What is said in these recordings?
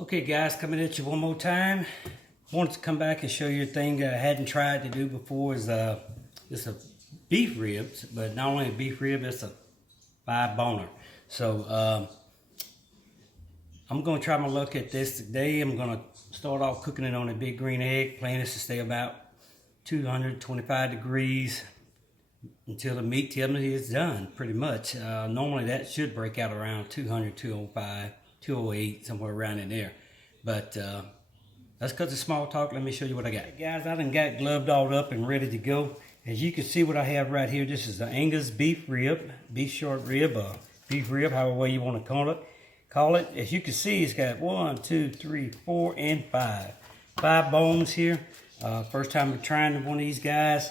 Okay guys, coming at you one more time. Wanted to come back and show you a thing I hadn't tried to do before. Is it's a beef ribs, but not only a beef rib, it's a 5-boner. So I'm gonna try my luck at this today. I'm gonna start off cooking it on a big green egg. Plan this to stay about 225 degrees until the meat tells me it's done, pretty much. Normally that should break out around 200, 205, 208, somewhere around in there. But let's cut the small talk. Let me show you what I got. Hey guys, I done got gloved all up and ready to go. As you can see what I have right here, this is the Angus beef rib, beef short rib, beef rib, however way you want to call it. As you can see, it's got 1, 2, 3, 4, and 5. 5 bones here. First time we're trying one of these guys.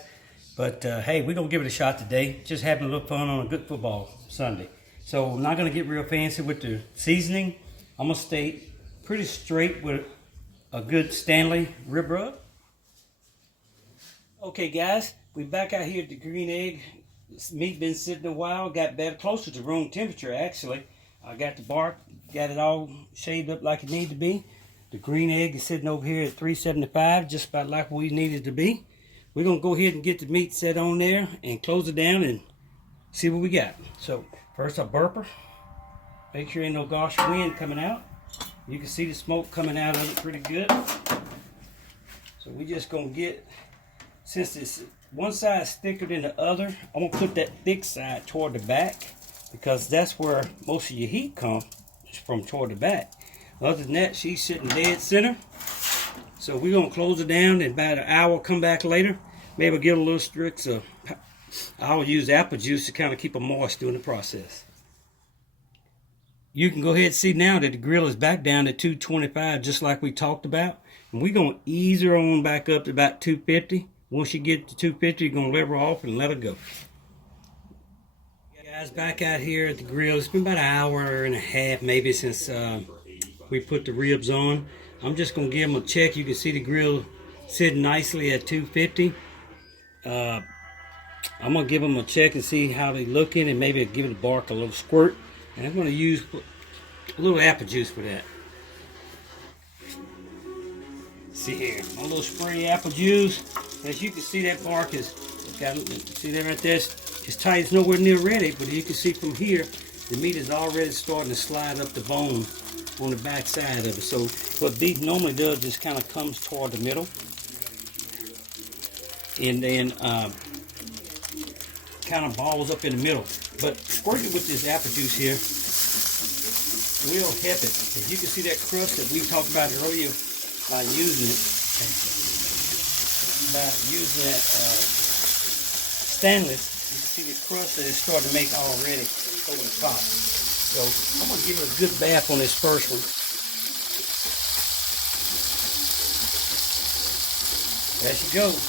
But hey, we're going to give it a shot today. Just having a little fun on a good football Sunday. So I'm not going to get real fancy with the seasoning. I'm going to stay pretty straight with a good Stanley rib rub. Okay guys, we back out here at the green egg. This meat been sitting a while. Got better, closer to room temperature actually. I got the bark, got it all shaved up like it needed to be. The green egg is sitting over here at 375, just about like we needed to be. We're going to go ahead and get the meat set on there and close it down and see what we got. So first a burper. Make sure ain't no gosh wind coming out. You can see the smoke coming out of it pretty good. So we just going to get, since it's one side is thicker than the other, I'm going to put that thick side toward the back because that's where most of your heat comes, from toward the back. Other than that, she's sitting dead center. So we're going to close it down in about an hour, come back later. Maybe give it a little strict. I'll use apple juice to kind of keep them moist during the process. You can go ahead and see now that the grill is back down to 225, just like we talked about. And we're going to ease her on back up to about 250. Once you get to 250, you're going to level her off and let her go. Guys, back out here at the grill. It's been about an hour and a half maybe since we put the ribs on. I'm just going to give them a check. You can see the grill sitting nicely at 250. I'm going to give them a check and see how they looking and maybe give the bark a little squirt. And I'm going to use a little apple juice for that. See here, my little spray apple juice. As you can see, that bark is got, see that right there? It's tight. It's nowhere near ready, but you can see from here, the meat is already starting to slide up the bone on the back side of it. So what beef normally does just kind of comes toward the middle, and then kind of balls up in the middle. But squirting with this apple juice here will help it. As you can see that crust that we talked about earlier, by using it, stainless, you can see the crust that it's starting to make already over the top. So I'm going to give it a good bath on this first one. There she goes.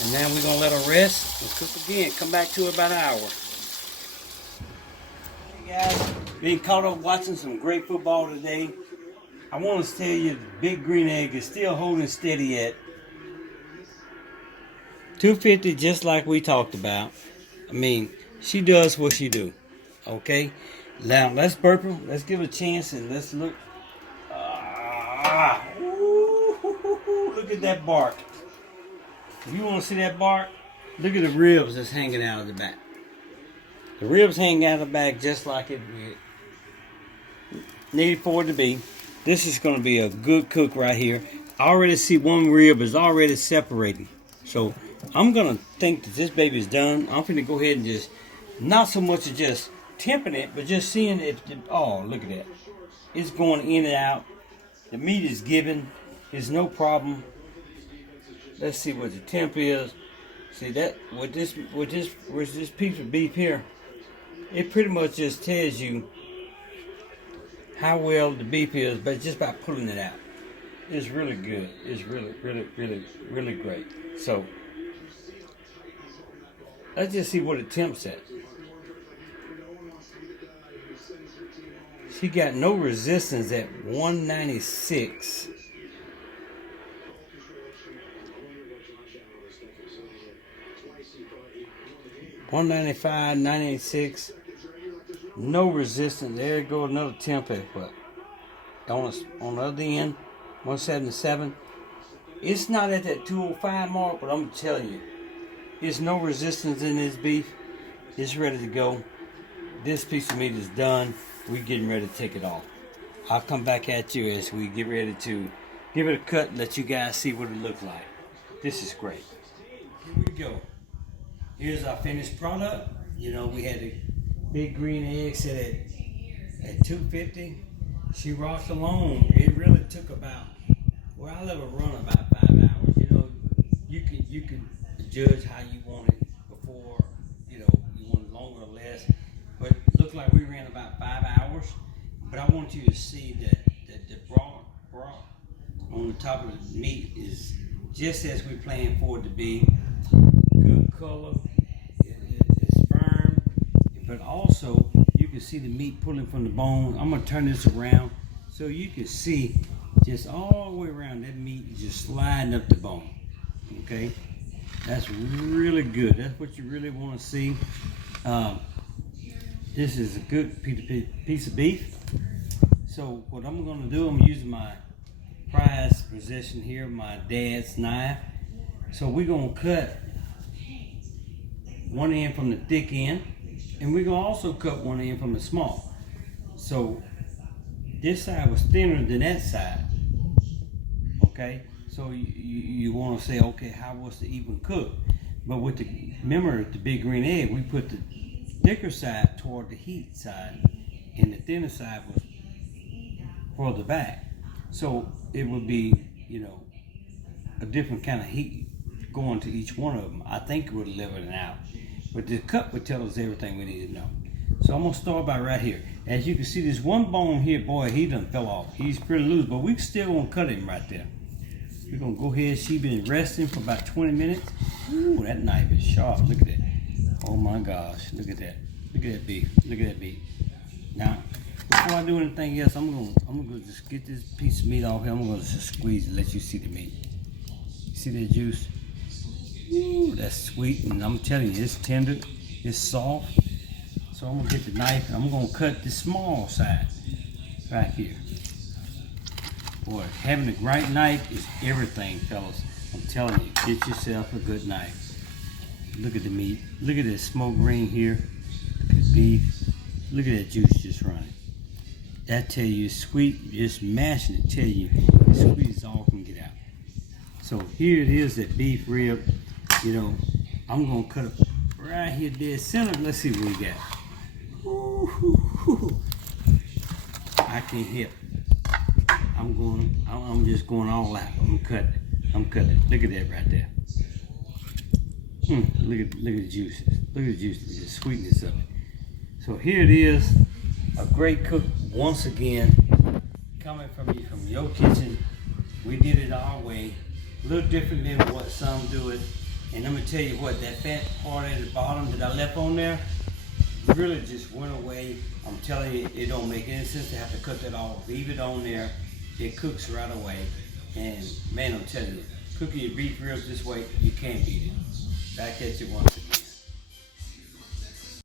And now we're going to let her rest and cook again. Come back to it about an hour. Hey guys, being caught up watching some great football today. I want to tell you the big green egg is still holding steady at 250, just like we talked about. I mean, she does what she do. Okay? Now, let's burp her. Let's give it a chance and let's look. Look at that bark. If you want to see that bark, look at the ribs that's hanging out of the back. The ribs hang out of the back just like it needed for it to be. This is going to be a good cook right here. I already see one rib is already separating. So I'm going to think that this baby is done. I'm going to go ahead and just, not so much as just temping it, but just seeing if, oh, look at that. It's going in and out. The meat is given. There's no problem. Let's see what the temp is. See that, with this piece of beef here, it pretty much just tells you how well the beef is, but just by pulling it out. It's really good. It's really, really, really, really great. So let's just see what it temps at. She got no resistance at 196. 195, 96. No resistance. There goes another temp at what? on the other end, 177. It's not at that 205 mark, but I'm telling you, there's no resistance in this beef. It's ready to go. This piece of meat is done. We're getting ready to take it off. I'll come back at you as we get ready to give it a cut and let you guys see what it looks like. This is great. Here we go. Here's our finished product. You know, we had a big green egg set at 250. She rocked alone. It really took about, well, I let her run about 5 hours. You know, you can judge how you want it before, you know, you want it longer or less. But it looked like we ran about 5 hours. But I want you to see that the broth on the top of the meat is just as we planned for it to be. Good color. It's firm. But also, you can see the meat pulling from the bone. I'm going to turn this around so you can see just all the way around that meat is just sliding up the bone. Okay? That's really good. That's what you really want to see. This is a good piece of beef. So what I'm going to do, I'm using my prized possession here, my dad's knife. So we're going to cut one end from the thick end, and we're going to also cut one end from the small. So this side was thinner than that side. Okay? So you want to say, okay, how was the even cook? But with remember the big green egg, we put the thicker side toward the heat side, and the thinner side was further back. So it would be, you know, a different kind of heat going to each one of them. I think it would level it out. But the cut would tell us everything we need to know. So I'm going to start by right here. As you can see, this one bone here, boy, he done fell off. He's pretty loose, but we still going to cut him right there. We're going to go ahead. She's been resting for about 20 minutes. Ooh, that knife is sharp. Look at that. Oh my gosh. Look at that. Look at that beef. Look at that beef. Now, before I do anything else, I'm gonna just get this piece of meat off here. I'm gonna just squeeze and let you see the meat. You see that juice? Ooh, that's sweet, and I'm telling you, it's tender, it's soft. So I'm gonna get the knife and I'm gonna cut the small side right here. Boy, having a right knife is everything, fellas. I'm telling you, get yourself a good knife. Look at the meat. Look at this smoke ring here. Look at the beef. Look at that juice just running. That tell you it's sweet. Just mashing it tell you squeeze all can get out. So here it is, that beef rib. You know, I'm gonna cut it right here dead center. Let's see what we got. Ooh, I can't help. I'm just going all out. I'm cutting it. Look at that right there. Look at the juices. Look at the juices, the sweetness of it. So here it is, a great cook once again, coming from your kitchen. We did it our way, a little different than what some do it. And I'm gonna tell you what, that fat part at the bottom that I left on there really just went away. I'm telling you, it don't make any sense to have to cut that off. Leave it on there. It cooks right away. And man, I'm telling you, cooking your beef ribs this way, you can't beat it. Back at you once again.